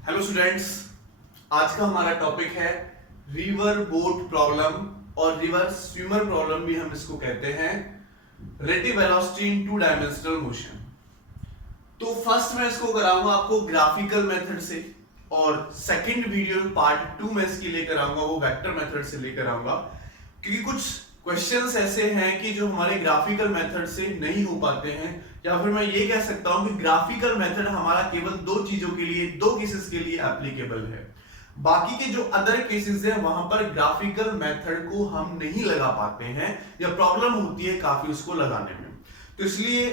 Hello students, आज का हमारा टॉपिक है रिवर बोट प्रॉब्लम और रिवर स्विमर प्रॉब्लम भी हम इसको कहते हैं, रिलेटिव वेलोसिटी इन टू डायमेंशनल मोशन। तो फर्स्ट मैं इसको कराऊंगा आपको ग्राफिकल मेथड से और सेकंड वीडियो पार्ट 2 में इसकी लेकर आऊंगा वो वेक्टर मेथड से लेकर आऊंगा, क्योंकि कुछ क्वेश्चंस ऐसे हैं कि जो हमारे ग्राफिकल मेथड से नहीं हो पाते हैं, या फिर मैं ये कह सकता हूं कि ग्राफिकल मेथड हमारा केवल दो चीजों के लिए, दो केसेस के लिए एप्लीकेबल है। बाकी के जो अदर केसेस हैं वहां पर ग्राफिकल मेथड को हम नहीं लगा पाते हैं या प्रॉब्लम होती है काफी उसको लगाने में। तो इसलिए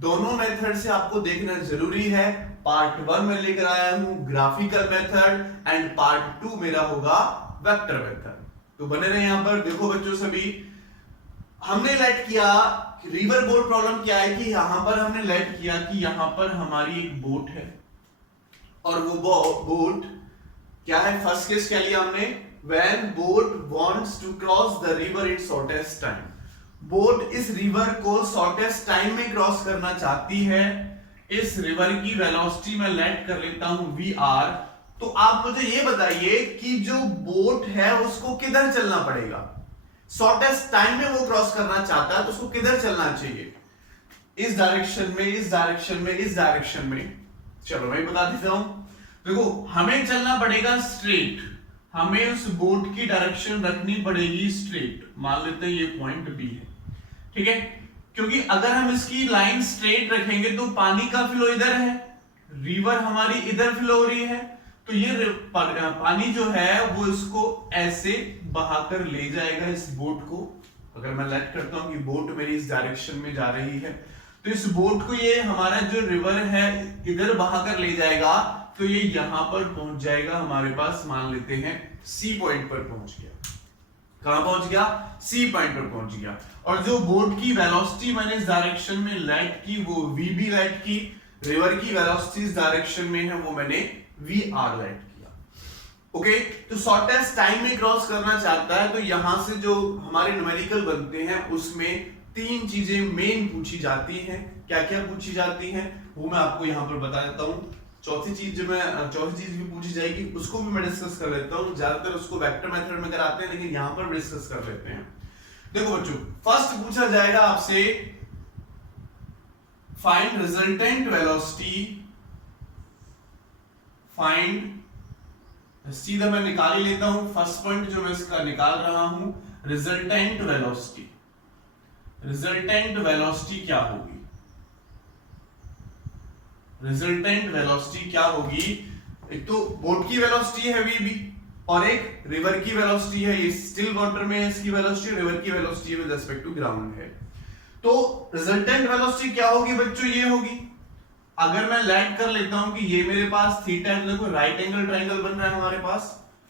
दोनों मेथड से आपको देखना जरूरी है। पार्ट 1 में लेकर आया हूं ग्राफिकल मेथड एंड पार्ट 2 मेरा होगा वेक्टर मेथड। तो बने रहे यहां पर। देखो बच्चों, सभी हमने लेट किया रिवर बोट प्रॉब्लम क्या है कि यहां पर हमने लेट किया कि यहां पर हमारी एक बोट है और वो बोट क्या है, फर्स्ट केस क्या लिया हमने, when boat wants to cross the river in shortest time. Boat इस रिवर को शॉर्टेस्ट टाइम में क्रॉस करना चाहती है। इस रिवर की वेलोसिटी मैं लेट कर लेता हूं वी.आर। तो आप मुझे ये बताइए कि जो बोट है उसको किधर चलना पड़ेगा। शॉर्टेस्ट टाइम में वो क्रॉस करना चाहता है तो उसको किधर चलना चाहिए, इस डायरेक्शन में, इस डायरेक्शन में, इस डायरेक्शन में। चलो मैं बता देता हूं। देखो, हमें चलना पड़ेगा स्ट्रेट, हमें उस बोट की डायरेक्शन रखनी पड़ेगी स्ट्रेट। मान लेते हैं ये पॉइंट बी है, ठीक है, क्योंकि अगर हम इसकी लाइन स्ट्रेट रखेंगे तो पानी का फ्लो इधर है, रिवर हमारी इधर फ्लो हो रही है, तो ये पानी जो है वो इसको ऐसे बहाकर ले जाएगा इस बोट को। अगर मैं लेट करता हूं कि बोट मेरी इस डायरेक्शन में जा रही है तो इस बोट को ये हमारा जो रिवर है इधर बहाकर ले जाएगा, तो ये यहां पर पहुंच जाएगा हमारे पास, मान लेते हैं सी पॉइंट पर पहुंच गया। कहां पहुंच गया? सी पॉइंट पर पहुंच गया। और जो बोट की वेलोसिटी मैंने इस डायरेक्शन में लेट की वो वी लेट की, रिवर की वेलोसिटी इस डायरेक्शन में है वो मैंने वी.आर लेट किया। ओके, तो शॉर्टेस्ट टाइम में क्रॉस करना चाहता है तो यहां से जो हमारे न्यूमेरिकल बनते हैं उसमें तीन चीजें मेन पूछी जाती हैं। क्या क्या पूछी जाती हैं वो मैं आपको यहां पर बता देता हूं। चौथी चीज भी पूछी जाएगी, उसको भी मैं डिस्कस कर लेता हूं। ज्यादातर उसको वेक्टर मेथड में कराते हैं, लेकिन यहां पर डिस्कस कर लेते हैं। देखो बच्चों, फर्स्ट पूछा जाएगा आपसे फाइंड रिजल्टेंट वेलोसिटी। फाइंड, सीधा मैं निकाल ही लेता हूं। फर्स्ट पॉइंट जो मैं इसका निकाल रहा हूं, रिजल्टेंट वेलोसिटी। रिजल्टेंट वेलोसिटी क्या होगी? रिजल्टेंट वेलोसिटी क्या होगी? एक तो बोट की वेलोसिटी है वी और एक रिवर की वेलोसिटी है, ये स्टिल वाटर में है इसकी वेलोसिटी, रिवर की velocity with respect to ground है। तो रिजल्टेंट वेलोसिटी क्या होगी बच्चों? ये होगी, अगर मैं लेट कर लेता हूं कि ये मेरे पास थीटा है, देखो राइट एंगल ट्रायंगल बन रहा है हमारे पास,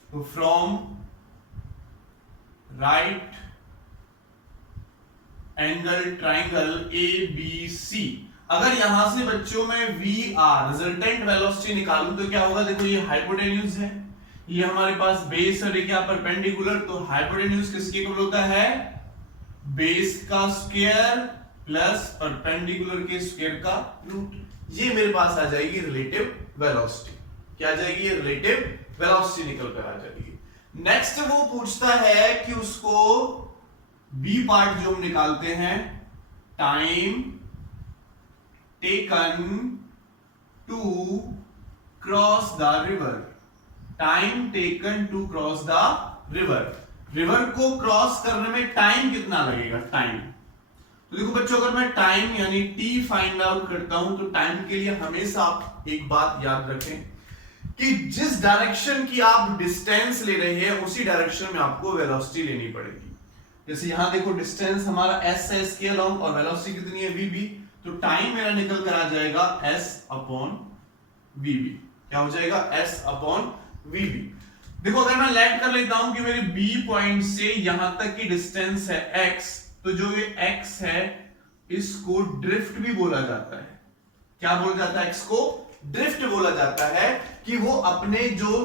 तो from right angle triangle A B C, अगर यहां से बच्चों में वी.आर रिजल्टेंट वेलोसिटी निकालूं तो क्या होगा? देखो ये हाइपोटेन्यूज है, ये हमारे पास बेस और ये क्या परपेंडिकुलर, तो हाइपोटेन्यूज किसके इक्वल होता है? बेस का स्क्वायर प्लस परपेंडिकुलर के स्क्वायर का रूट। ये मेरे पास आ जाएगी रिलेटिव वेलोसिटी। क्या आ जाएगी? ये रिलेटिव वेलोसिटी निकल कर आ जाएगी। नेक्स्ट वो पूछता है कि उसको बी पार्ट जो हम निकालते हैं, time taken to cross the river. Time taken to cross the river, river को क्रॉस करने में टाइम कितना लगेगा? टाइम, तो देखो बच्चों, अगर मैं टाइम यानी टी फाइंड आउट करता हूं तो टाइम के लिए हमेशा आप एक बात याद रखें कि जिस डायरेक्शन की आप डिस्टेंस ले रहे हैं उसी डायरेक्शन में आपको वेलोसिटी लेनी पड़ेगी। जैसे यहां देखो डिस्टेंस हमारा s है इसके अलोंग और वेलोसिटी कितनी है v, तो टाइम मेरा निकल कर आ जाएगा s अपॉन v। क्या हो जाएगा? s upon v। देखो अगर मैं लेट कर लेता हूं कि मेरे b पॉइंट से यहां तक की डिस्टेंस है x, तो जो ये x है इसको ड्रिफ्ट भी बोला जाता है। क्या बोला जाता है? x को ड्रिफ्ट बोला जाता है, कि वो अपने जो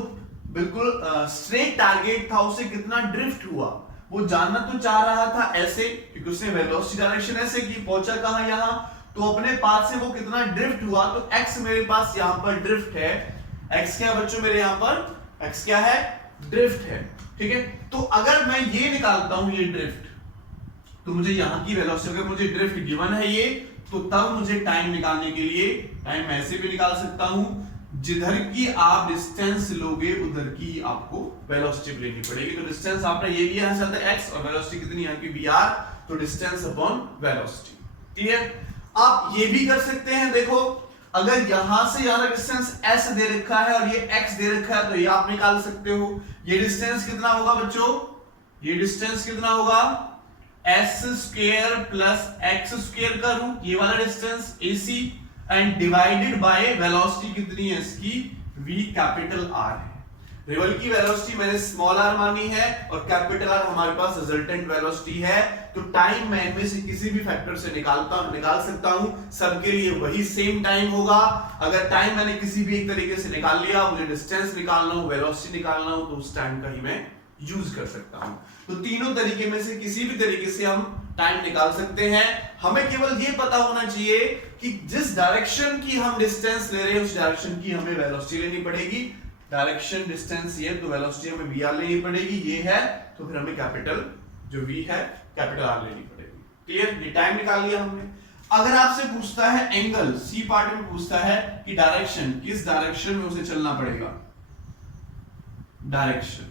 बिल्कुल स्ट्रेट टारगेट था उसे कितना ड्रिफ्ट हुआ। वो जानना तो चाह रहा था ऐसे, क्योंकि उसने वेलोसिटी डायरेक्शन ऐसे की, पहुंचा कहां? यहां, तो अपने पाथ से वो कितना ड्रिफ्ट हुआ, तो x मेरे पास यहां पर ड्रिफ्ट है x क्या है बच्चों मेरे यहाँ पर, x क्या है, ड्रिफ्ट है, ठीक है। तो अगर मैं ये निकालता हूं ये ड्रिफ्ट, तो मुझे यहां की वेलोसिटी, अगर मुझे ड्रिफ्ट गिवन है ये, तो तब मुझे टाइम निकालने के लिए टाइम ऐसे भी निकाल सकता हूं, जिधर की आप डिस्टेंस लोगे उधर की आपको वेलोसिटी लेनी पड़ेगी। तो डिस्टेंस आपने ये लिया है साथ x और वेलोसिटी कितनी है कि vr, तो डिस्टेंस अपॉन वेलोसिटी, ठीक है। आप ये भी कर सकते हैं, देखो अगर यहां से यहां तक डिस्टेंस s दे रखा है और ये x दे रखा है, तो ये आप निकाल सकते हो। ये डिस्टेंस कितना होगा बच्चों, ये डिस्टेंस कितना होगा, s square plus x square का रूट, ये वाला distance ac, and divided by velocity कितनी है इसकी, v कैपिटल R है। रिवल की वेलोसिटी मैंने स्मॉल r मानी है और कैपिटल R हमारे पास रिजल्टेंट वेलोसिटी है। तो टाइम मैं इनमें से किसी भी फैक्टर से निकाल सकता हूं, सबके लिए वही सेम टाइम होगा। अगर टाइम मैंने किसी भी एक तरीके से निकाल लिया, मुझे डिस्टेंस निकालना हो, वेलोसिटी निकालना हो, तो उस टाइम का ही मैं यूज कर सकता हूं। तो तीनों तरीके में से किसी भी तरीके से हम टाइम निकाल सकते हैं। हमें केवल ये पता होना चाहिए कि जिस डायरेक्शन की हम डिस्टेंस ले रहे हैं उस डायरेक्शन की हमें वेलोसिटी लेनी पड़ेगी। डायरेक्शन डिस्टेंस ये, तो वेलोसिटी हमें vr लेनी पड़ेगी, ये है, तो फिर हमें कैपिटल जो v है कैपिटल R लेनी पड़ेगी। क्लियर, ये टाइम निकाल लिया हमने। अगर आपसे पूछता है एंगल, सी पार्ट में पूछता है कि डायरेक्शन, किस डायरेक्शन में उसे चलना पड़ेगा, डायरेक्शन,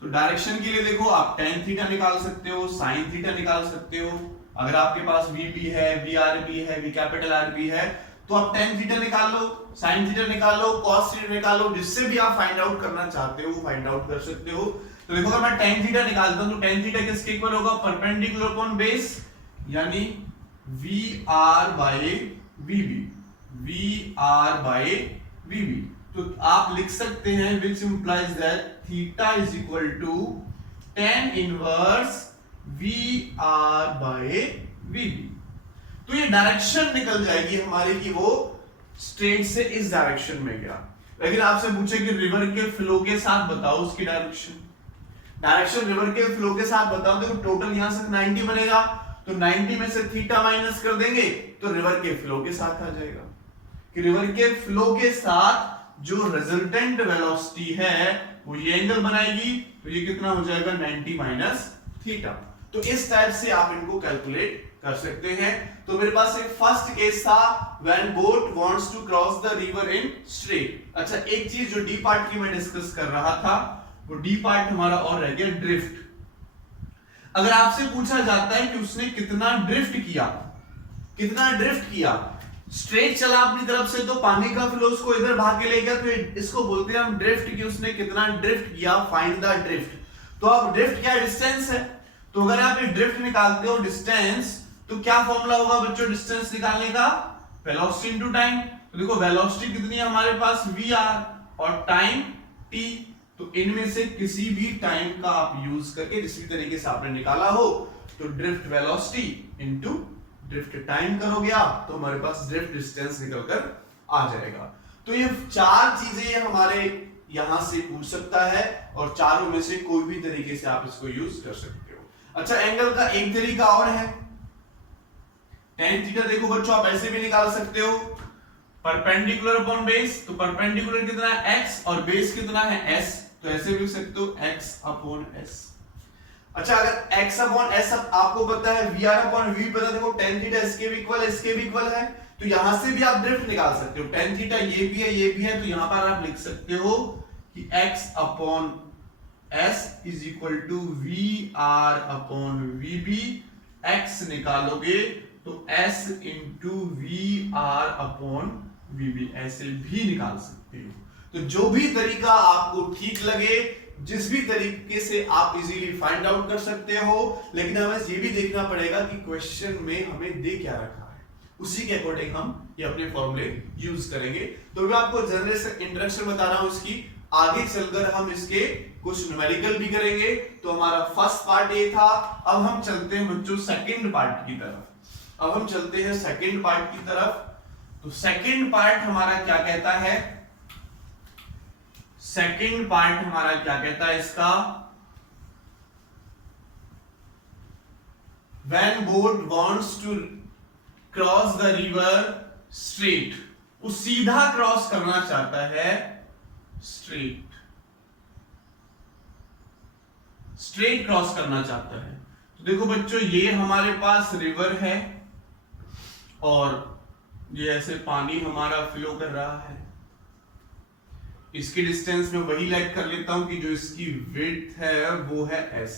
तो डायरेक्शन के लिए देखो आप tan थीटा निकाल सकते हो, sin थीटा निकाल सकते हो। अगर आपके पास vb है, vr भी है, v कैपिटल R भी है, तो आप tan थीटा निकाल लो, sin थीटा निकाल लो, cos थीटा निकाल लो, जिससे भी आप फाइंड आउट करना चाहते हो फाइंड आउट कर सकते हो। तो देखो अगर मैं tan थीटा निकालता हूं तो tan थीटा किसके इक्वल होगा, परपेंडिकुलर अपॉन बेस, यानी vr by vb, vr by vb। तो आप लिख सकते हैं which implies that theta is equal to tan inverse vr by vb। तो ये डायरेक्शन निकल जाएगी हमारी कि वो स्ट्रेट से इस डायरेक्शन में गया। लेकिन आपसे पूछे कि रिवर के फ्लो के साथ बताओ उसकी डायरेक्शन, डायरेक्शन रिवर के फ्लो के साथ बताओ, देखो टोटल यहां से 90 बनेगा, तो 90 में से थीटा माइनस कर देंगे तो रिवर के फ्लो के साथ आ जाएगा कि रिवर के फ्लो के साथ जो रिजल्टेंट वेलोसिटी है वो ये एंगल बनाएगी, तो ये कितना हो जाएगा 90 माइनस थीटा। तो इस टाइप से आप इनको कैलकुलेट कर सकते हैं। तो मेरे पास एक फर्स्ट केस था when boat wants to cross the river in straight. अच्छा, एक चीज जो डी पार्ट की मैं डिस्कस कर रहा था, वो डी पार्ट हमारा और रह गया ड्रिफ्ट। अगर आपसे पूछा जाता है कि उसने कितना ड्रिफ्ट किया, कितना ड्रिफ्ट किया, स्ट्रेट चला अपनी तरफ से तो पानी का फ्लो उसको इधर भाग के ले गया, तो इसको बोलते हैं हम ड्रिफ्ट, कि उसने कितना ड्रिफ्ट किया, फाइंड द ड्रिफ्ट। तो अब ड्रिफ्ट क्या है, डिस्टेंस है। तो अगर आप ये ड्रिफ्ट निकालते हो डिस्टेंस, तो क्या फॉर्मूला होगा बच्चों डिस्टेंस निकालने का, वेलोसिटी इनटू टाइम। तो देखो वेलोसिटी कितनी है हमारे पास vr और टाइम t, तो इनमें से किसी भी टाइम का आप यूज करके जिस भी तरीके से आपने निकाला हो, तो drift velocity into drift time करोगे आप, तो हमारे पास ड्रिफ्ट डिस्टेंस निकलकर आ जाएगा। तो ये चार चीजें हमारे यहां से पूछ सकता है और चारों में से कोई भी तरीके से आप इसको यूज कर सकते हो। अच्छा, एंगल का एक तरीका और है, tan थीटा देखो बच्चों आप ऐसे भी निकाल सकते हो, परपेंडिकुलर अपॉन बेस, तो परपेंडिकुलर कितना है x और बेस कितना है s, तो ऐसे भी लिख सकते हो x अपॉन s। अच्छा, अगर x अपॉन s आपको पता है, vr अपॉन v पता है, देखो tan थीटा इसके भी इक्वल है, तो यहां से भी आप ड्रिफ्ट निकाल सकते हो। tan थीटा ये भी है, तो यहां पर आप लिख सकते हो कि x upon s is equal to vr upon vb। x निकालोगे तो s into vr upon vb, ऐसे भी निकाल सकते हो। तो जो भी तरीका आपको ठीक लगे, जिस भी तरीके से आप इजीली फाइंड आउट कर सकते हो, लेकिन हमें ये भी देखना पड़ेगा कि क्वेश्चन में हमें दे क्या रखा है, उसी के अकॉर्डिंग हम ये अपने फॉर्मूले यूज करेंगे। तो मैं आपको जनरल इंट्रोडक्शन बता रहा हूं इसकी, आगे चलकर हम इसके कुछ न्यूमेरिकल भी करेंगे। तो हमारा फर्स्ट पार्ट ये था। अब हम चलते हैं बच्चों सेकंड पार्ट की तरफ। तो सेकंड पार्ट हमारा क्या कहता है, इसका, when boat wants to cross the river straight, वो सीधा क्रॉस करना चाहता है स्ट्रेट क्रॉस करना चाहता है। तो देखो बच्चों, ये हमारे पास रिवर है और ये ऐसे पानी हमारा फ्लो कर रहा है। इसकी डिस्टेंस में वही लेट कर लेता हूं कि जो इसकी विड्थ है वो है s।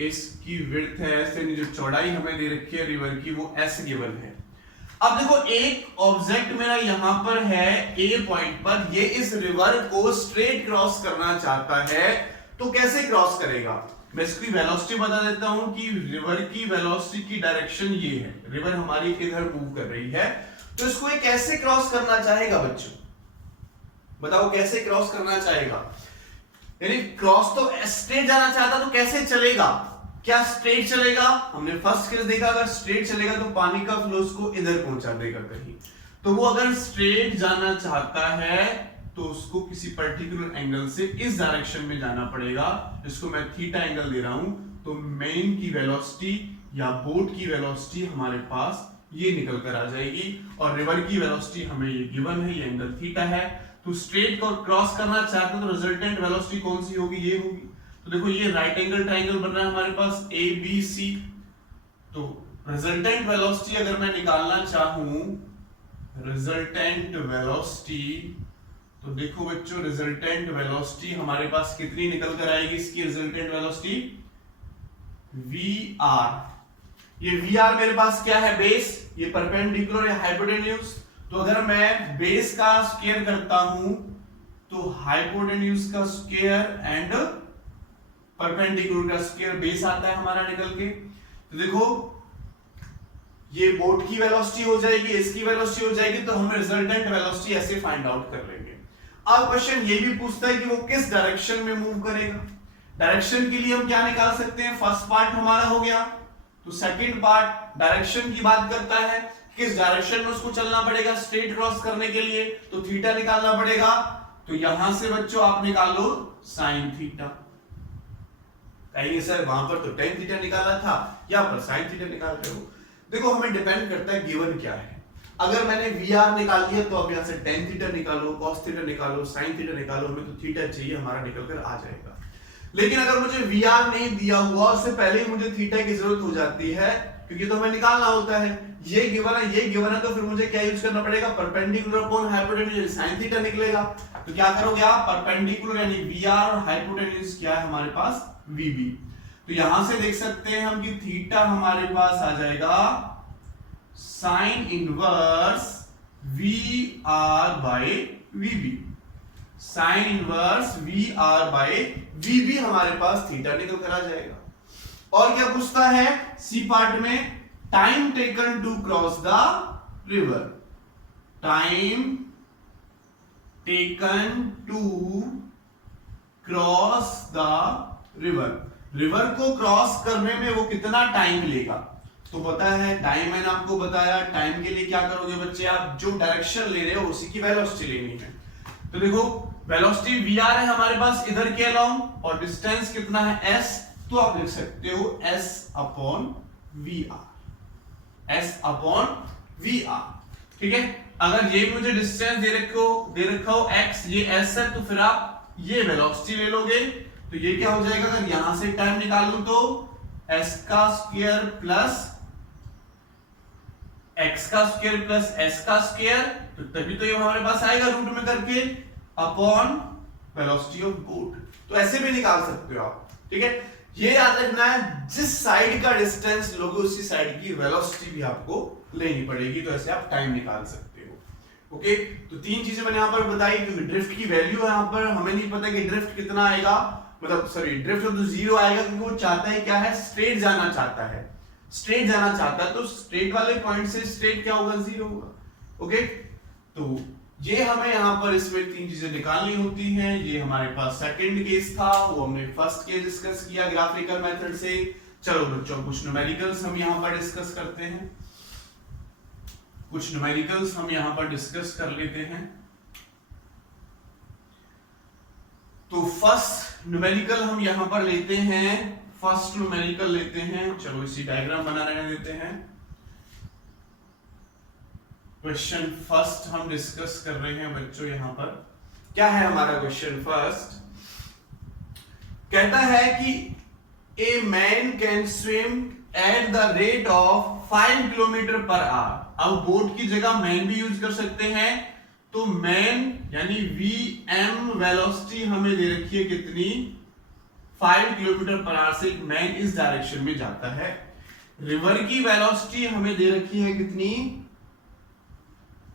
इसकी विड्थ है s, यानी जो चौड़ाई हमें दे रखी है रिवर की वो s गिवन है। अब देखो, एक ऑब्जेक्ट मेरा यहां पर है a पॉइंट पर, ये इस रिवर को स्ट्रेट क्रॉस करना चाहता है, तो कैसे क्रॉस करेगा? मैं इसकी वेलोसिटी बता देता हूं कि रिवर की वेलोसिटी की डायरेक्शन ये है, रिवर हमारी इधर मूव कर रही है, तो इसको ये कैसे क्रॉस करना चाहेगा बच्चों? बताओ कैसे क्रॉस करना चाहेगा? यानी क्रॉस तो स्ट्रेट जाना चाहता, तो कैसे चलेगा? क्या स्ट्रेट चलेगा? हमने फर्स्ट केस देखा, अगर स्ट्रेट चलेगा तो पानी का फ्लो उसको इधर पहुंचा देगा कहीं। तो वो अगर स्ट्रेट जाना चाहता है तो उसको किसी पर्टिकुलर एंगल से इस डायरेक्शन में जाना पड़ेगा, जिसको मैं थीटा एंगल दे रहा हूं। तो मेन की वेलोसिटी या बोट की वेलोसिटी हमारे पास ये निकल कर आ जाएगी, और रिवर की वेलोसिटी हमें ये गिवन है, ये एंगल थीटा है। तो स्ट्रेट को क्रॉस करना चाहते हैं तो रिजल्टेंट वेलोसिटी कौन सी होगी? ये होगी। तो देखो, ये राइट एंगल ट्रायंगल बन रहा है हमारे पास ABC। तो रिजल्टेंट वेलोसिटी अगर मैं निकालना चाहूं, रिजल्टेंट वेलोसिटी, तो देखो बच्चों, रिजल्टेंट वेलोसिटी हमारे पास कितनी निकल कर आएगी? इसकी रिजल्टेंट वेलोसिटी VR। ये VR मेरे पास क्या है? बेस। ये परपेंडिकुलर या हाइपोटेन्यूज। तो अगर मैं बेस का स्क्वायर करता हूं तो हाइपोटेन्यूज का स्क्वायर एंड परपेंडिकुलर का स्क्वायर बेस आता है हमारा निकल के। तो देखो, ये बोट की वेलोसिटी हो जाएगी, इसकी वेलोसिटी हो जाएगी, तो हम रिजल्टेंट वेलोसिटी ऐसे फाइंड आउट कर लेंगे। अब क्वेश्चन ये भी पूछता है कि वो किस डायरेक्शन में मूव करेगा। डायरेक्शन के लिए हम क्या निकाल सकते हैं? फर्स्ट पार्ट हमारा हो गया, तो सेकंड पार्ट डायरेक्शन की बात करता है, किस डायरेक्शन में उसको चलना पड़ेगा स्ट्रेट क्रॉस करने के लिए, तो थीटा निकालना पड़ेगा। तो यहां से बच्चों आप निकाल लो साइन थीटा। कहिए सर वहां पर तो टेन थीटा निकाला था, यहां पर साइन थीटा निकाल रहे हो। देखो, हमें डिपेंड करता है गिवन क्या है। अगर मैंने VR निकाल लिया तो अब यहां से टेन थीटा निकालो, कॉस थीटा निकालो, साइन थीटा निकालो, हमें तो थीटा चाहिए, हमारा निकल कर आ जाएगा। लेकिन अगर मुझे VR नहीं दिया हुआ, उससे पहले ही मुझे थीटा की जरूरत हो जाती है, क्योंकि तो हमें निकालना होता है। ये गिवन है, ये गिवन है, तो फिर मुझे क्या यूज करना पड़ेगा? Perpendicular upon hypotenuse, sine theta निकलेगा। तो क्या करोगे आप? परपेंडिकुलर यानी VR और हाइपोटेन्यूज क्या है हमारे पास? VB। तो यहां से देख सकते हैं हम कि थीटा हमारे पास आ जाएगा sine inverse VR by VB। Sine inverse VR by VB हमारे पास थीटा निकल कर आ जाएगा। और क्या पूछता है सी पार्ट में? Time taken to cross the river. Time taken to cross the river. River को क्रॉस करने में वो कितना टाइम लेगा? तो पता है टाइम, मैंने आपको बताया। टाइम के लिए क्या करोगे बच्चे? आप जो डायरेक्शन ले रहे हो उसी की वेलोसिटी लेनी है। तो देखो, वेलोसिटी VR है हमारे पास इधर के अलोंग, और डिस्टेंस कितना है? S। तो आप लिख सकते हो S upon VR। S upon VR, ठीक है। अगर ये मुझे डिस्टेंस दे रखा हो x, ये S है, तो फिर आप ये वेलोसिटी ले लोगे। तो ये क्या हो जाएगा? अगर यहां से टाइम निकालूं तो s का स्क्वायर प्लस x का स्क्वायर प्लस s का स्क्वायर, तो तभी तो ये हमारे पास आएगा रूट में करके, अपॉन वेलोसिटी ऑफ बोट। तो ऐसे भी निकाल सकते हो आप, ठीक है। ये याद रखना है, जिस साइड का डिस्टेंस लोगे उसी साइड की वेलोसिटी भी आपको लेनी पड़ेगी। तो ऐसे आप टाइम निकाल सकते हो। ओके, तो तीन चीजें मैंने यहां पर बताई, क्योंकि ड्रिफ्ट की वैल्यू है यहां पर हमें नहीं पता कि ड्रिफ्ट कितना आएगा, मतलब सॉरी ड्रिफ्ट तो 0 आएगा, क्योंकि वो चाहता है क्या है? स्ट्रेट जाना चाहता है। स्ट्रेट जाना चाहता है तो स्ट्रेट वाले पॉइंट से स्ट्रेट क्या होगा? 0 होगा। ओके, तो ये हमें यहां पर इसमें तीन चीजें निकालनी होती हैं। ये हमारे पास सेकंड केस था, वो हमने फर्स्ट केस डिस्कस किया ग्राफिकल मेथड से। चलो बच्चों, कुछ न्यूमेरिकल्स हम यहां पर डिस्कस करते हैं। कुछ न्यूमेरिकल्स हम यहां पर डिस्कस कर लेते हैं। तो फर्स्ट न्यूमेरिकल हम यहां पर लेते हैं, फर्स्ट न्यूमेरिकल लेते हैं। चलो इसी डायग्राम बना रहने देते हैं। क्वेश्चन फर्स्ट हम डिस्कस कर रहे हैं बच्चों। यहां पर क्या है हमारा क्वेश्चन फर्स्ट? कहता है कि a man can swim at the rate of 5 kilometre per our. अब बोट की जगह मैन भी यूज कर सकते हैं, तो मैन यानी वीएम वेलोसिटी हमें दे रखी है कितनी? 5 किलोमीटर पर आवर से मैन इस डायरेक्शन में जाता है। रिवर की वेलोसिटी हमें दे रखी है कितनी?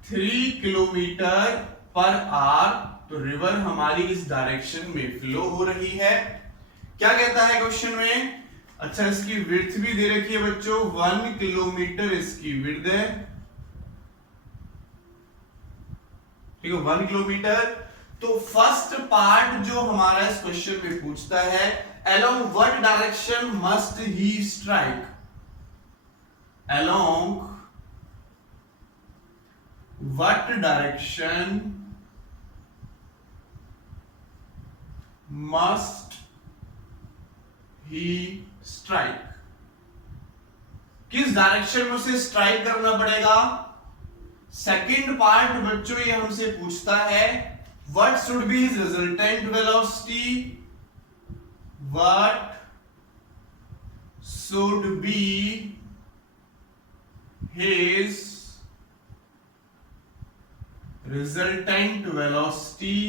3 किलोमीटर पर आवर। तो रिवर हमारी इस डायरेक्शन में फ्लो हो रही है। क्या कहता है क्वेश्चन में? अच्छा, इसकी विड्थ भी दे रखी है बच्चों, 1 किलोमीटर इसकी विड्थ है, ठीक है, 1 किलोमीटर। तो फर्स्ट पार्ट जो हमारा इस क्वेश्चन में पूछता है, along what direction must he strike? Along what direction must he strike? किस डायरेक्शन में उसे स्ट्राइक करना पड़ेगा? सेकेंड पार्ट बच्चों ये हमसे पूछता है, what should be his resultant velocity? What should be his resultant velocity?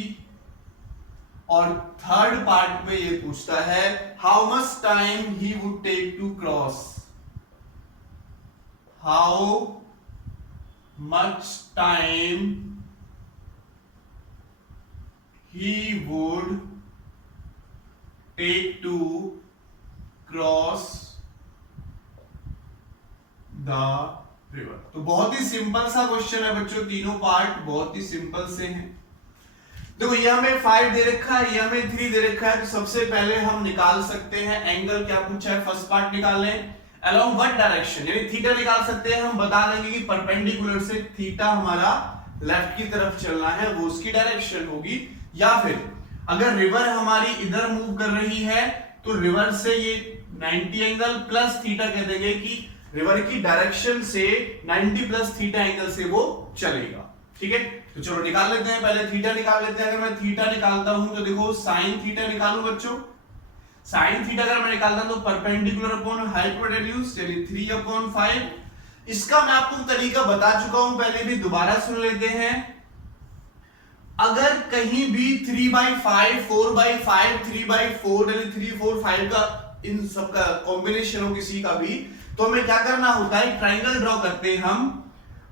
और थर्ड पार्ट में ये पूछता है, how much time he would take to cross? How much time he would take to cross the river. तो बहुत ही simple सा question है बच्चों, तीनों पार्ट बहुत ही सिंपल से हैं। देखो ये हमें 5 दे रखा है, ये हमें 3 दे रखा है। तो सबसे पहले हम निकाल सकते हैं एंगल। क्या पूछा है? फर्स्ट पार्ट निकाल लें। along what direction यानी थीटा निकाल सकते हैं। हम बता देंगे कि परपेंडिकुलर से थीटा हमारा लेफ्ट की तरफ चलना है, वो उसकी डायरेक्शन होगी। या फिर अगर रिवर हमारी इधर मूव कर रही है तो रिवर से ये 90 एंगल प्लस थीटा कह देंगे कि रिवर की डायरेक्शन से 90 प्लस थीटा एंगल से वो चलेगा। ठीक है, तो चलो निकाल लेते हैं। पहले थीटा निकाल लेते हैं। अगर मैं थीटा निकालता हूं तो देखो साइन थीटा निकालू बच्चों। साइन थीटा अगर मैं निकालता हूं तो परपेंडिकुलर अपॉन हाइपोटेन्यूज यानी 3/5। इसका मैं आपको तरीका बता चुका हूं पहले भी, दोबारा सुन लेते हैं। अगर कहीं भी 3/5, 4/5, 3/4 यानी 3, 4, 5 का इन सब का कॉम्बिनेशन हो किसी का भी, तो हमें क्या करना होता है? ट्रायंगल ड्रॉ करते हैं हम।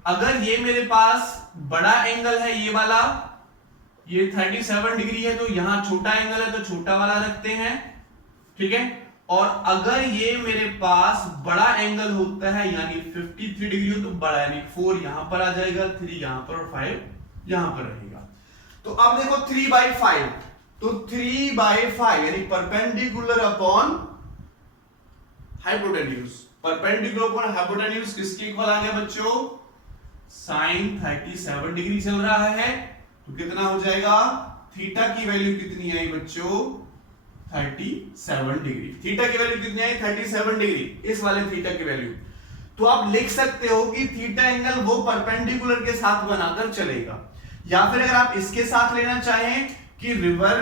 अगर ये मेरे पास बड़ा एंगल है, ये वाला, ये 37 डिग्री है, तो यहां छोटा एंगल है तो छोटा वाला रखते हैं, ठीक है। और अगर ये मेरे पास बड़ा एंगल होता है यानी 53 डिग्री हो तो बड़ा यानी 4 यहां पर आ जाएगा, 3 यहां पर और 5 यहां पर रहेगा। तो अब देखो 3/5, तो 3/5 यानी perpendicular upon hypotenuse. Perpendicular upon hypotenuse किसके इक्वल आ गया बच्चों? साइन 37 डिग्री चल रहा है, तो कितना हो जाएगा? थीटा की वैल्यू कितनी आई बच्चों? 37 डिग्री। थीटा की वैल्यू कितनी आई? 37 डिग्री, इस वाले थीटा की वैल्यू। तो आप लिख सकते हो कि थीटा एंगल वो परपेंडिकुलर के साथ बनाकर चलेगा। या फिर अगर आप इसके साथ लेना चाहें कि रिवर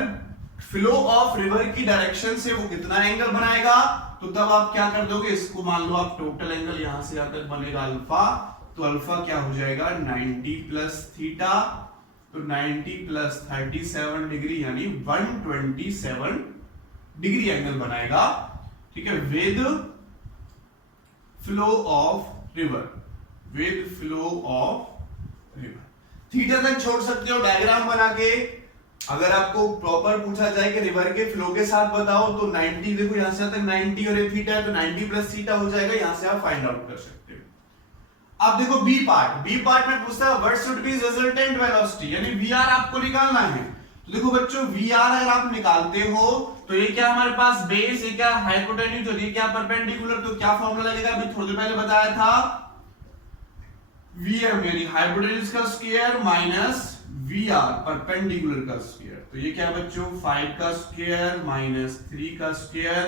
फ्लो ऑफ रिवर की डायरेक्शन से वो कितना एंगल बनाएगा, तो तब आप क्या कर दोगे? इसको मान लो आप टोटल एंगल यहां से आकर बनेगा अल्फा, तो अल्फा क्या हो जाएगा? 90 प्लस थीटा, तो 90 प्लस 37 डिग्री यानी 127 डिग्री एंगल बनाएगा, ठीक है, with flow of river, with flow of river. Theta तक छोड़ सकते हो डायग्राम बना के। अगर आपको प्रॉपर पूछा जाए कि रिवर के फ्लो के साथ बताओ तो 90, देखो यहां से तक 90 और ये थीटा है तो 90 प्लस थीटा हो जाएगा, यहां से आप फाइंड आउट कर सकते हो। अब देखो बी पार्ट में पूछता है what should be resultant velocity यानी वीआर आपको निकालना है। तो देखो बच्चों वीआर अगर आप निकालते हो तो ये क्या हमारे पास बेस, ये क्या हाइपोटेन्यूज और ये क्या परपेंडिकुलर, तो क्या फॉर्मूला लगेगा? अभी थोड़ी देर पहले बताया था, वीएम यानी हाइपोटेन्यूज का स्क्वायर माइनस वीआर परपेंडिकुलर का स्क्वायर। तो ये क्या बच्चों? 5 का स्क्वायर माइनस 3 का स्क्वायर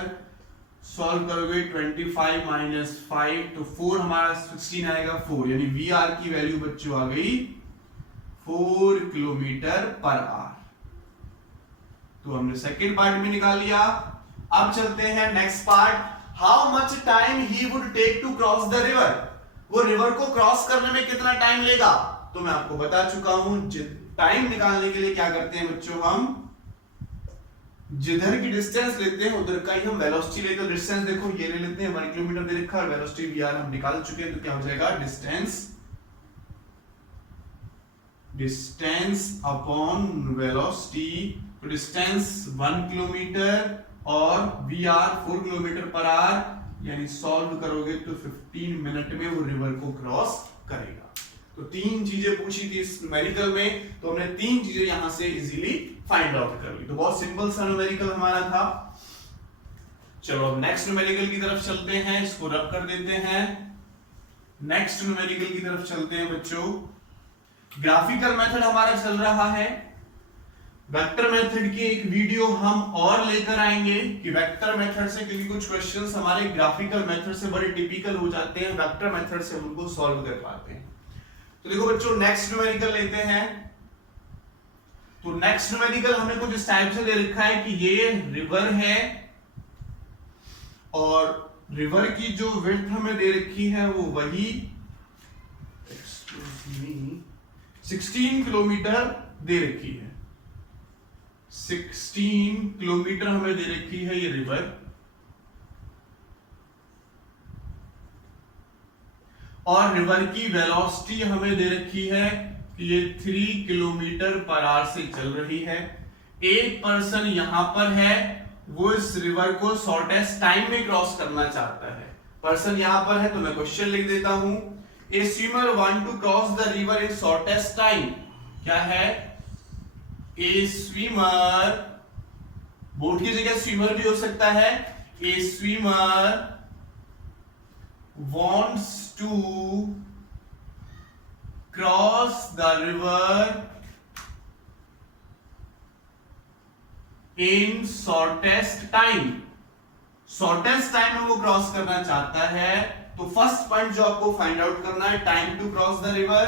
सॉल्व करोगे 25 माइनस 5 तो 4 हमारा 16 आएगा 4, यानी वी आर की वैल्यू बच्चों आ गई 4 किलोमीटर पर आवर। तो हमने सेकेंड पार्ट में निकाल लिया। अब चलते हैं next part, how much time he would take to cross the river. वो रिवर को क्रॉस करने में कितना टाइम लेगा, तो मैं आपको बता चुका हूं। टाइम निकालने के लिए क्या करते हैं बच्चों, हम जिधर की डिस्टेंस लेते हैं उधर का ही हम वेलोसिटी लेते हैं। डिस्टेंस देखो ये ले लेते हैं 1 किलोमीटर दे रखा है, वेलोसिटी वी आर हम निकाल चुके हैं, तो क्या हो जाएगा डिस्टेंस अपॉन वेलोसिटी। तो डिस्टेंस 1 किलोमीटर और V R 4 kilometre per hour, यानी सॉल्व करोगे तो 15 मिनट में वो रिवर को क्रॉस करेगा। तो 3 चीजें पूछी थी इस न्यूमेरिकल में, तो हमने 3 चीजें यहां से इजीली फाइंड आउट कर ली। तो बहुत सिंपल सा न्यूमेरिकल हमारा था। चलो अब नेक्स्ट न्यूमेरिकल की तरफ चलते हैं, इसको रब कर देते हैं। नेक्स्ट न्यूमेरिकल की तरफ चलते हैं बच्चों। ग्राफिकल मेथड हमारा चल रहा है। वेक्टर मेथड की एक वीडियो हम और लेकर आएंगे कि वेक्टर मेथड से, क्योंकि कुछ क्वेश्चंस हमारे ग्राफिकल मेथड से बड़े टिपिकल हो जाते हैं, वेक्टर मेथड से हम उनको सॉल्व कर पाते हैं। तो देखो बच्चों नेक्स्ट न्यूमेरिकल लेते हैं। तो नेक्स्ट न्यूमेरिकल हमें कुछ इस टाइप से दे रखा है कि ये रिवर है और रिवर की जो विड्थ हमें दे रखी है वो वही 16 किलोमीटर दे रखी है। 16 किलोमीटर हमें दे रखी है ये रिवर, और रिवर की वेलोसिटी हमें दे रखी है कि ये 3 किलोमीटर पर आवर से चल रही है। एक पर्सन यहां पर है, वो इस रिवर को शॉर्टेस्ट टाइम में क्रॉस करना चाहता है। पर्सन यहां पर है, तो मैं क्वेश्चन लिख देता हूं। A swimmer want to cross the river in shortest time. क्या है, ए स्विमर, बोट की जगह स्विमर भी हो सकता है। ए swimmer wants to cross the river in shortest time। Shortest time में वो क्रॉस करना चाहता है। तो फर्स्ट पॉइंट जो आपको फाइंड आउट करना है, time to cross the river,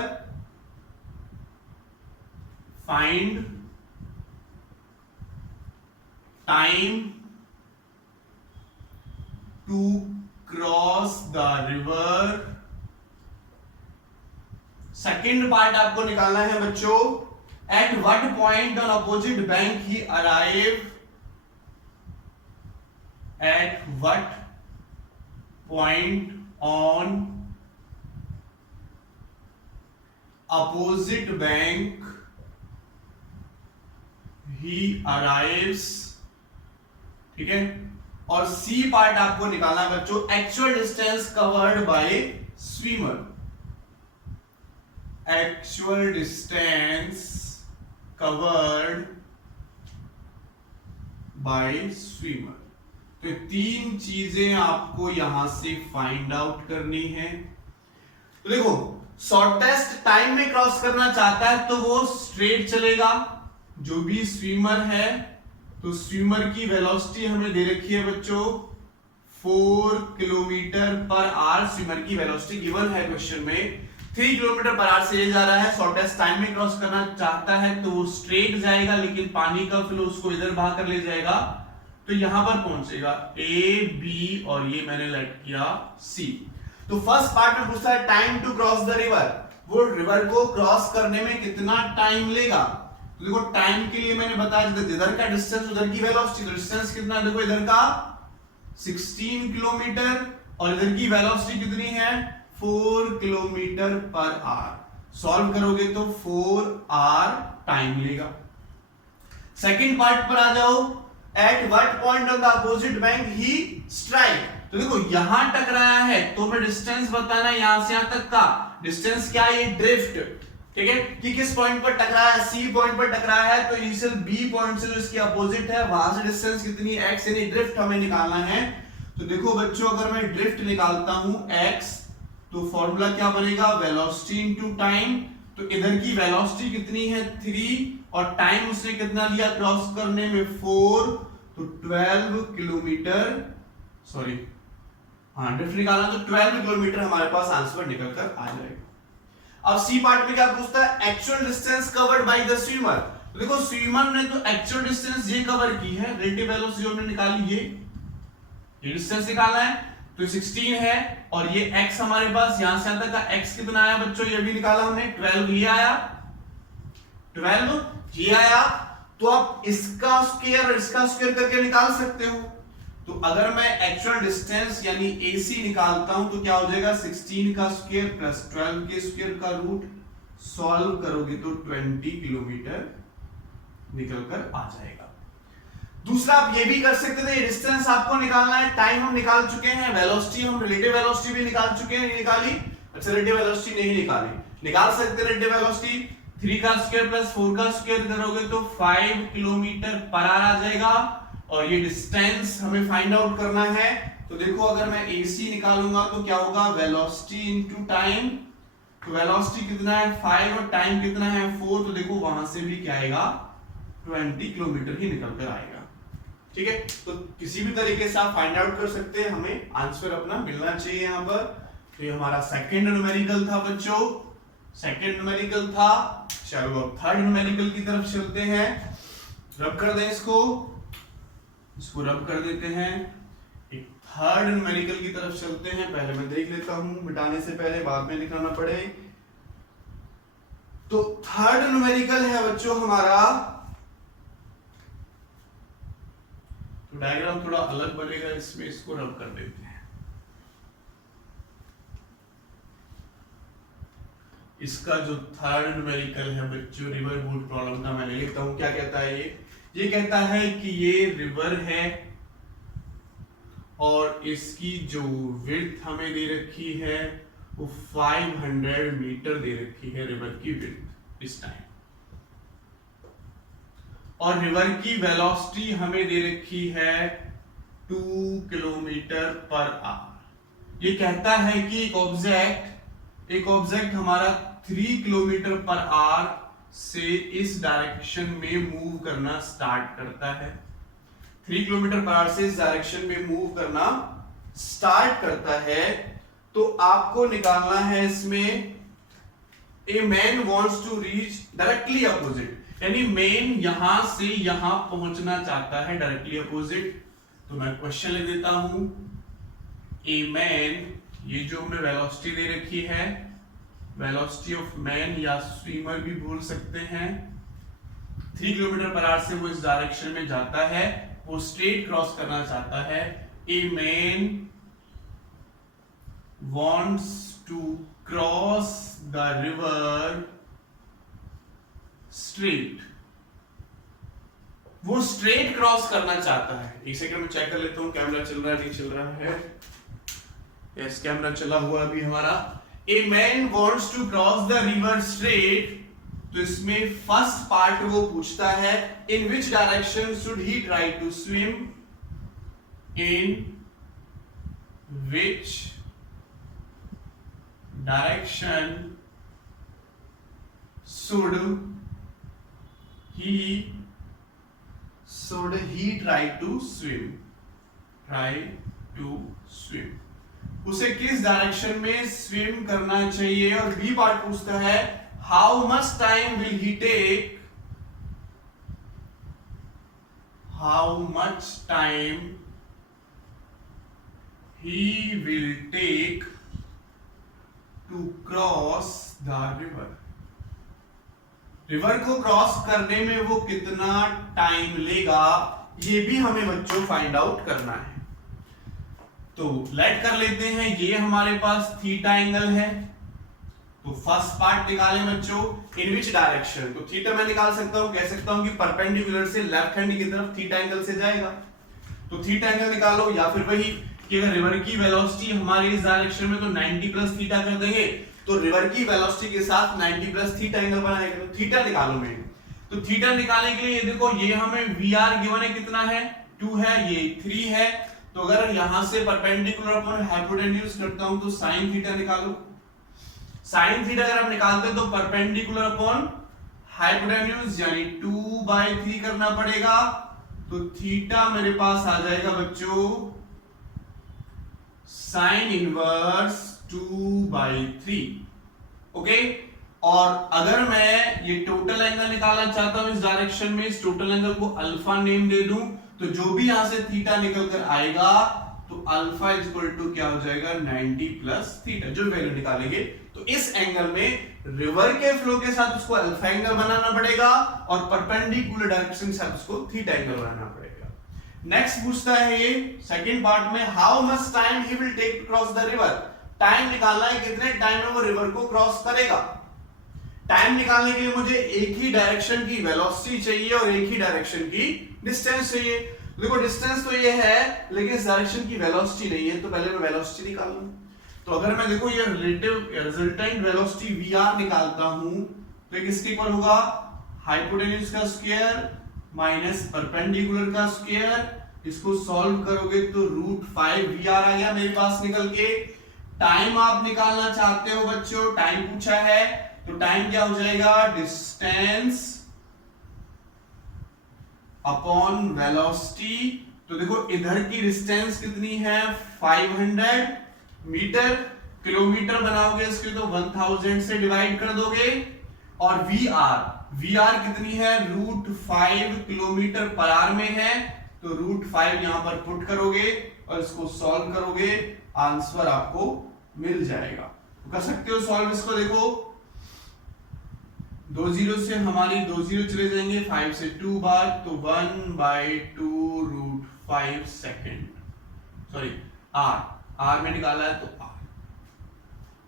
find time to cross the river. Second part आपको निकालना है बच्चों, at what point on opposite bank he arrive. At what point on opposite bank he arrives. ठीक है, और C part आपको निकालना है बच्चों, actual distance covered by swimmer. Actual distance covered by swimmer. तो 3 चीजें आपको यहां से फाइंड आउट करनी है। तो देखो शॉर्टेस्ट टाइम में क्रॉस करना चाहता है तो वो स्ट्रेट चलेगा, जो भी स्विमर है। तो स्विमर की वेलोसिटी हमें दे रखी है बच्चों 4 किलोमीटर पर आवर। स्विमर की वेलोसिटी गिवन है क्वेश्चन में, 3 किलोमीटर पर आवर से ये जा रहा है, शॉर्टेस्ट टाइम में क्रॉस करना चाहता है तो वो स्ट्रेट जाएगा, लेकिन पानी का फ्लो उसको इधर बहा कर ले जाएगा, तो यहां पर पहुंचेगा ए बी, और ये मैंने लेट किया सी। तो फर्स्ट पार्ट में पूछता है time to cross the river, वो रिवर को क्रॉस करने में कितना टाइम लेगा। तो देखो टाइम के लिए मैंने बताया इधर का डिस्टेंस उधर की वेलोसिटी, तो डिस्टेंस कितना है, देखो इधर का 16 किलोमीटर और इधर की वेलोसिटी कितनी है 4 किलोमीटर पर आवर। सॉल्व करोगे तो 4 आवर टाइम लेगा। सेकंड पार्ट पर आ जाओ, eight what point on the opposite bank he strike. तो देखो यहां टकराया है तो हमें डिस्टेंस बताना है, यहां से यहां तक का डिस्टेंस क्या है, ये ड्रिफ्ट। ठीक है, कि किस पॉइंट पर टकराया है, सी पॉइंट पर टकराया है, तो इनिशियल बी पॉइंट से जो इसके अपोजिट है वहां से डिस्टेंस कितनी है x, यानी ड्रिफ्ट हमें निकालना है। तो देखो बच्चों अगर मैं ड्रिफ्ट निकालता हूं x, तो फॉर्मूला क्या बनेगा, वेलोसिटी इनटू टाइम। तो इधर की वेलोसिटी कितनी है 3 और टाइम उसने कितना लिया क्रॉस करने में 4, तो 12 किलोमीटर सॉरी, हाँ ड्रिफ्ट निकालना, तो 12 किलोमीटर हमारे पास आंसर निकल कर आ जाएगा। अब सी पार्ट में क्या पूछता है, actual distance covered by the swimmer. तो देखो स्विमर ने तो एक्चुअल डिस्टेंस ये कवर की है, रिलेटिव वेलोसिटी हमने निकाली, ये डिस्टेंस निकालना है, तो 16 है, और ये x हमारे पास यहां से यहां तक का x कितना आया बच्चों, ये भी निकाला हमने, 12 ये आया, 12 ये आया। तो आप इसका स्क्वायर और इसका स्क्वायर करके निकाल सकते हो। तो अगर मैं एक्चुअल डिस्टेंस यानी AC निकालता हूं तो क्या हो जाएगा, 16 का स्क्वायर प्लस 12 के स्क्वायर का रूट, सॉल्व करोगे तो 20 किलोमीटर निकल कर आ जाएगा। दूसरा आप ये भी कर सकते थे, डिस्टेंस आपको निकालना है, टाइम हम निकाल चुके हैं, वेलोसिटी हम रिलेटिव वेलोसिटी भी निकाल चुके हैं, नहीं निकाली, अच्छा रिलेटिव वेलोसिटी नहीं निकाली, निकाल सकते रिलेटिव वेलोसिटी, 3 का स्क्वायर प्लस 4 का स्क्वायर करोगे तो 5 किलोमीटर पर आवर आ जाएगा। और ये डिस्टेंस हमें फाइंड आउट करना है, तो देखो अगर मैं AC निकालूंगा तो क्या होगा, वेलोसिटी इनटू टाइम, तो वेलोसिटी कितना है 5 और टाइम कितना है 4, तो देखो वहां से भी क्या आएगा 20 किलोमीटर ही निकल कर आएगा। ठीक है, तो किसी भी तरीके से आप फाइंड आउट कर सकते हैं, हमें आंसर अपना मिलना चाहिए यहां पर। तो ये हमारा सेकंड न्यूमेरिकल था बच्चों, सेकंड न्यूमेरिकल था। चलो अब थर्ड न्यूमेरिकल की तरफ चलते हैं, रब कर दें इसको रब कर देते हैं, एक थर्ड न्यूमेरिकल की तरफ चलते हैं। पहले मैं देख लेता हूं, मिटाने से पहले बाद में लिखाना पड़े। तो थर्ड न्यूमेरिकल है बच्चों हमारा, तो डायग्राम थोड़ा अलग बनेगा इसमें, इसको रब कर देते हैं। इसका जो थर्ड न्यूमेरिकल है बच्चों रिवर बोट प्रॉब्लम का, मैं ले लेता हूं, क्या कहता है ये कहता है कि ये रिवर है और इसकी जो विड्थ हमें दे रखी है वो 500 मीटर दे रखी है, रिवर की विड्थ इस टाइम, और रिवर की वेलोसिटी हमें दे रखी है 2 किलोमीटर पर आवर। ये कहता है कि एक ऑब्जेक्ट हमारा 3 किलोमीटर पर आवर से इस डायरेक्शन में मूव करना स्टार्ट करता है, 3 किलोमीटर पर आवर से इस डायरेक्शन में मूव करना स्टार्ट करता है। तो आपको निकालना है इसमें, a man wants to reach directly opposite, यानी मेन यहां से यहां पहुंचना चाहता है डायरेक्टली अपोजिट। तो मैं क्वेश्चन लिख देता हूं, ए मैन, ये जो हमने वेलोसिटी दे रखी है, वेलोसिटी ऑफ मैन या स्विमर भी बोल सकते हैं, 3 किलोमीटर पर आवर से वो इस डायरेक्शन में जाता है, वो स्ट्रेट क्रॉस करना चाहता है। A man wants to cross the river straight, वो स्ट्रेट क्रॉस करना चाहता है। एक सेकंड में चेक कर लेता हूं कैमरा चल रहा है नहीं चल रहा है, यस कैमरा चला हुआ अभी हमारा। A man wants to cross the river straight, तो इसमें फर्स्ट पार्ट वो पूछता है, in which direction should he try to swim, in which direction should he try to swim, उसे किस डायरेक्शन में स्विम करना चाहिए। और बी पार्ट पूछता है, how much time will he take, how much time he will take to cross the river, river को cross करने में वो कितना टाइम लेगा, ये भी हमें बच्चों फाइंड आउट करना है। तो लेट कर लेते हैं, ये हमारे पास थीटा एंगल है, तो फर्स्ट पार्ट निकालें बच्चों, इन विच डायरेक्शन, तो थीटा मैं निकाल सकता हूं, कह सकता हूं कि परपेंडिकुलर से लेफ्ट हैंड की तरफ थीटा एंगल से जाएगा, तो थीटा एंगल निकालो, या फिर वही कि अगर रिवर की वेलोसिटी हमारी इस डायरेक्शन में तो 90 प्लस थीटा कर देंगे, तो रिवर की वेलोसिटी के साथ 90 प्लस थीटा एंगल बनाएंगे, तो थीटा निकालो मेरे। तो थीटा निकालने के लिए ये देखो, ये हमें वीआर गिवन है, कितना है 2 है, ये 3 है, तो अगर यहां से परपेंडिकुलर अपॉन हाइपोटेन्यूज करता हूं तो साइन थीटा निकालो। साइन थीटा अगर हम निकालते हैं तो परपेंडिकुलर अपॉन हाइपोटेन्यूज यानी 2/3 करना पड़ेगा, तो थीटा मेरे पास आ जाएगा बच्चों साइन इनवर्स 2/3। ओके, और अगर मैं ये टोटल एंगल निकालना चाहता हूं इस डायरेक्शन में, इस टोटल एंगल को अल्फा नेम दे दूं, तो जो भी यहां से थीटा निकल कर आएगा तो अल्फा इज इक्वल टू क्या हो जाएगा 90 प्लस थीटा, जो वैल्यू निकालेंगे। तो इस एंगल में रिवर के फ्लो के साथ उसको अल्फा एंगल बनाना पड़ेगा और परपेंडिकुलर डायरेक्शन के साथ उसको थीटा एंगल बनाना पड़ेगा। नेक्स्ट पूछता है ये सेकंड पार्ट में, how much time he will take to cross the river. Time निकालना है कितने टाइम में वो रिवर को क्रॉस करेगा। टाइम निकालने के लिए मुझे एक ही डायरेक्शन की वेलोसिटी चाहिए और एक ही डायरेक्शन की डिस्टेंस चाहिए। देखो डिस्टेंस तो ये है लेकिन इस डायरेक्शन की वेलोसिटी नहीं है, तो पहले मैं वेलोसिटी निकाल लूं। तो अगर मैं देखो ये रिजल्टेंट वेलोसिटी वी निकालता हूं तो ये किसके इक्वल होगा, हाइपोटेन्यूज का स्क्वायर माइनस परपेंडिकुलर का स्क्वायर। इसको सॉल्व करोगे तो √5 वी आ गया मेरे पास निकल के। टाइम आप निकालना चाहते हो बच्चों, टाइम पूछा है तो टाइम क्या हो जाएगा, डिस्टेंस अपॉन वेलोसिटी। तो देखो इधर की डिस्टेंस कितनी है 500 मीटर, किलोमीटर बनाओगे इसके तो 1000 से डिवाइड कर दोगे। और वी कितनी है √5 किलोमीटर पर आवर में है, तो √5 यहां पर पुट करोगे और इसको सॉल्व करोगे, आंसर आपको मिल जाएगा। तो कर सकते हो सॉल्व इसको। देखो 2 0 से हमारी 2 0 चले जाएंगे, 5 से 2 बार, तो 1/2 √5 सेकेंड, सॉरी आर में निकाला है तो आर।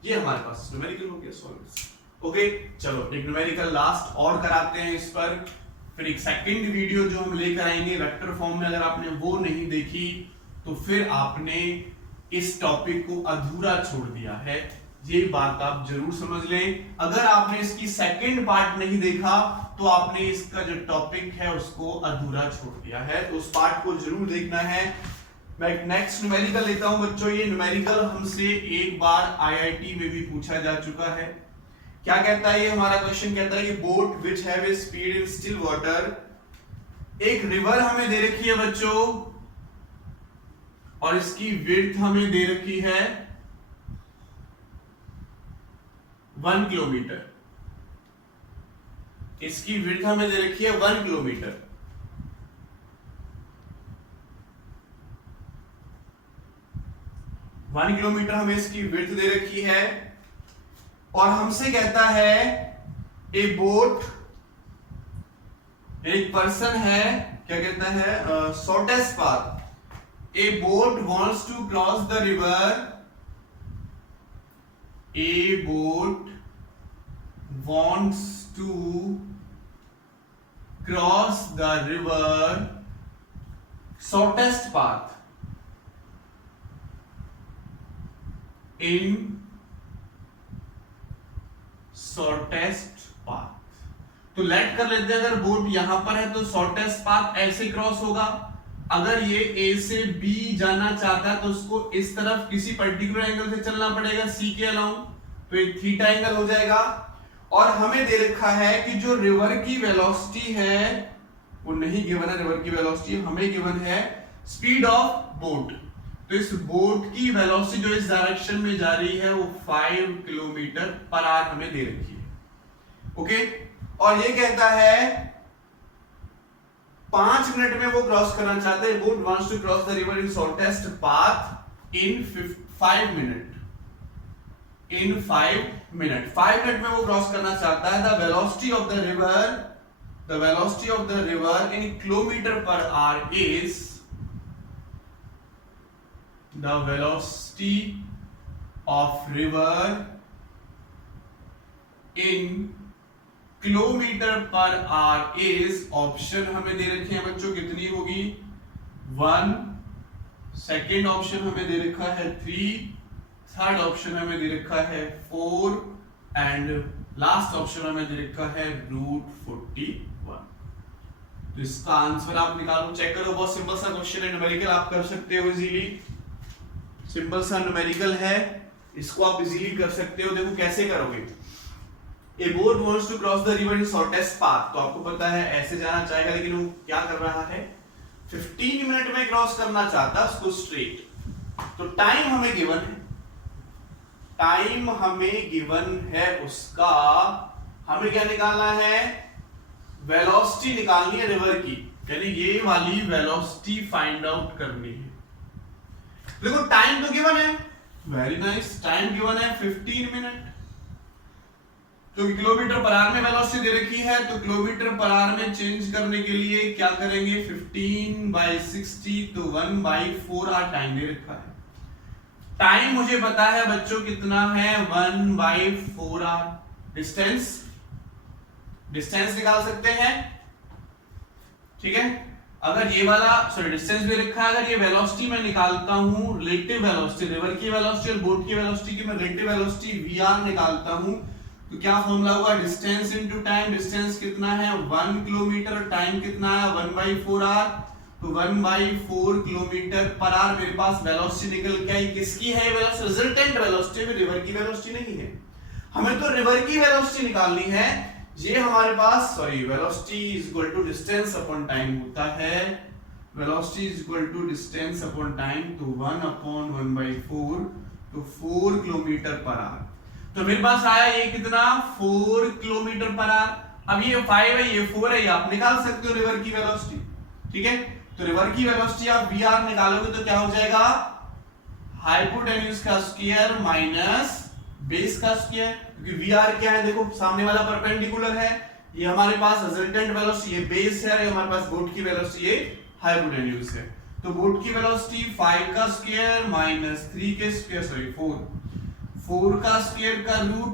ये हमारे पास न्यूमेरिकल हो गया सॉल्व। ओके, चलो एक न्यूमेरिकल लास्ट और कराते हैं इस पर, फिर एक सेकंड वीडियो जो हम लेकर आएंगे वेक्टर फॉर्म में। अगर आपने वो नहीं देखी तो फिर आपने इस टॉपिक को अधूरा छोड़ दिया है, ये बात आप जरूर समझ लें। अगर आपने इसकी सेकंड पार्ट नहीं देखा तो आपने इसका जो टॉपिक है उसको अधूरा छोड़ दिया है, तो उस पार्ट को जरूर देखना है। मैं एक नेक्स्ट न्यूमेरिकल लेता हूं बच्चों। ये न्यूमेरिकल हमसे एक बार आईआईटी में भी पूछा जा चुका है। क्या कहता है ये हमारा क्वेश्चन, कहता है ये boat which have a speed in still water. एक रिवर हमें दे रखी है बच्चों और इसकी विड्थ हमें दे रखी है 1 किलोमीटर। इसकी विड्थ हमें दे रखी है 1 किलोमीटर। हमें इसकी विड्थ दे रखी है और हमसे कहता है ए बोट, एक पर्सन है, क्या कहता है shortest path, a boat wants to cross the river, a boat wants to cross the river shortest path in shortest path। तो लेट कर लेते हैं, अगर बोट यहां पर है तो शॉर्टेस्ट पाथ ऐसे क्रॉस होगा। अगर ये ए से बी जाना चाहता है तो उसको इस तरफ किसी पर्टिकुलर एंगल से चलना पड़ेगा, सी के अलाउंग, तो एक थीटा एंगल हो जाएगा। और हमें दे रखा है कि जो रिवर की वेलोसिटी है वो नहीं गिवन है, रिवर की वेलोसिटी हमें गिवन है स्पीड ऑफ बोट। तो इस बोट की वेलोसिटी जो इस डायरेक्शन में जा रही है वो 5 किलोमीटर पर आवर हमें दे रखी है। ओके, और ये कहता है 5 मिनट में वो क्रॉस करना चाहते हैं। Boat wants to cross the river in shortest path in 5 minute. In 5 minute 5 minute में वो क्रॉस करना चाहता है। The velocity of the river in kilometre per hour is, the velocity of river in kilometre per hour is, option हमें दे रखे हैं बच्चों कितनी होगी 1, सेकेंड ऑप्शन हमें दे रखा है 3, थर्ड ऑप्शन हमें दे रखा है 4 एंड लास्ट ऑप्शन हमें दे रखा है √41। तो इसका आंसर आप निकालो, चेक करो। बहुत सिंपल सा क्वेश्चन है, न्यूमेरिकल आप कर सकते हो इजीली। सिंपल सा न्यूमेरिकल है, इसको आप इजीली कर सकते हो। देखो कैसे करोगे। A boat wants to cross the river in shortest path, तो आपको पता है ऐसे जाना चाहेगा, लेकिन वो क्या कर रहा है 15 मिनट में क्रॉस करना चाहता है उसको स्ट्रेट। तो टाइम हमें गिवन है, टाइम हमें गिवन है, उसका हमें क्या निकालना है, वेलोसिटी निकालनी है रिवर की, यानी ये वाली वेलोसिटी फाइंड आउट करनी है। देखो टाइम तो गिवन है, वेरी नाइस, टाइम गिवन है 15 मिनट, तो किलोमीटर पर आवर में वेलोसिटी दे रखी है, तो किलोमीटर पर आवर में चेंज करने के लिए क्या करेंगे, 15/60 तो 1/4 टाइम दे रखा है। टाइम मुझे पता है बच्चों कितना है, 1/4। डिस्टेंस निकाल सकते हैं, ठीक है। अगर ये वाला डिस्टेंस भी रखा है, अगर ये वेलोसिटी मैं निकालता हूं, रिलेटिव वेलोसिटी, रिवर की वेलोसिटी और बोट की वेलोसिटी की मैं रिलेटिव वेलोसिटी वीआर निकालता हूं, तो क्या फॉर्मूला होगा, डिस्टेंस इनटू टाइम। डिस्टेंस कितना है 1 किलोमीटर और टाइम कितना है 1/4 तो 1/4 किलोमीटर पर आवर मेरे पास वेलोसिटी निकल के आई। किसकी है वेलोसिटी, रिजल्टेंट वेलोसिटी, में रिवर की वेलोसिटी नहीं है, हमें तो रिवर की वेलोसिटी निकालनी है। ये हमारे पास velocity is equal to distance upon time होता है, velocity is equal to distance upon time, तो 1/1/4 तो 4 किलोमीटर पर आवर। तो मेरे पास आया ये कितना, 4 किलोमीटर पर आवर। अब ये 5 है, ये 4 है, ये आप निकाल सकते हो रिवर की वेलोसिटी, ठीक है। तो रिवर की वेलोसिटी आप वीआर निकालोगे तो क्या हो जाएगा, हाइपोटेन्यूज का स्क्वायर माइनस बेस का स्क्वायर, क्योंकि वीआर क्या है, देखो सामने वाला परपेंडिकुलर है, ये हमारे पास रिजल्टेंट वेलोसिटी, ये बेस है, ये हमारे पास बोट की वेलोसिटी, ये हाइपोटेन्यूज है। तो बोट की वेलोसिटी 5 का स्क्वायर माइनस 3 के स्क्वायर 4 का स्क्वायर का रूट,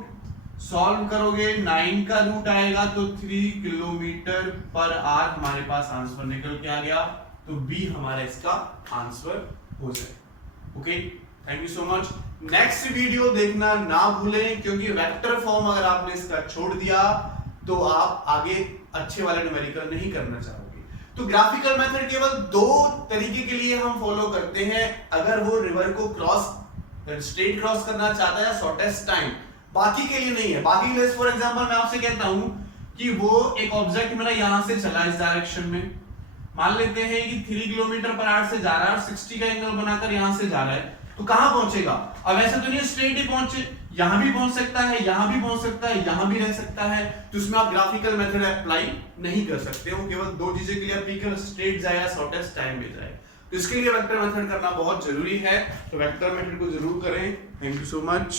सॉल्व करोगे 9 का रूट आएगा तो 3 किलोमीटर पर आवर हमारे पास आंसर निकल के आ गया। तो बी हमारा इसका आंसर हो जाए। Okay, thank you so much. Next video देखना ना भूलें, क्योंकि वेक्टर फॉर्म अगर आपने इसका छोड़ दिया तो आप आगे अच्छे वाला न्यूमेरिकल नहीं करना चाहोगे। तो ग्राफिकल मेथड केवल 2 तरीके के लिए हम फॉलो करते हैं, अगर वो रिवर को स्ट्रेट क्रॉस करना चाहता है शॉर्टेस्ट टाइम, बाकी के लिए नहीं है। बाकी के लिए फॉर एग्जांपल मैं आपसे कहता हूं कि वो एक ऑब्जेक्ट मेरा यहां से चला इस डायरेक्शन में, मान लेते हैं कि 3 किलोमीटर पर आवर से जा रहा है और 60 का एंगल बनाकर यहां से जा रहा है, तो कहां पहुंचेगा। अब ऐसा तो नहीं स्ट्रेट ही पहुंचे, यहां भी पहुंच सकता है, यहां भी पहुंच सकता है, यहां भी रह सकता है, तो उसमें आप ग्राफिकल मेथड अप्लाई नहीं कर सकते हो। केवल 2 चीजें के लिए एप्लीकेबल, स्ट्रेट जाए या शॉर्टेस्ट टाइम में जाए। तो इसके लिए वेक्टर मेथड करना बहुत जरूरी है, तो वेक्टर मेथड को जरूर करें। Thank you so much.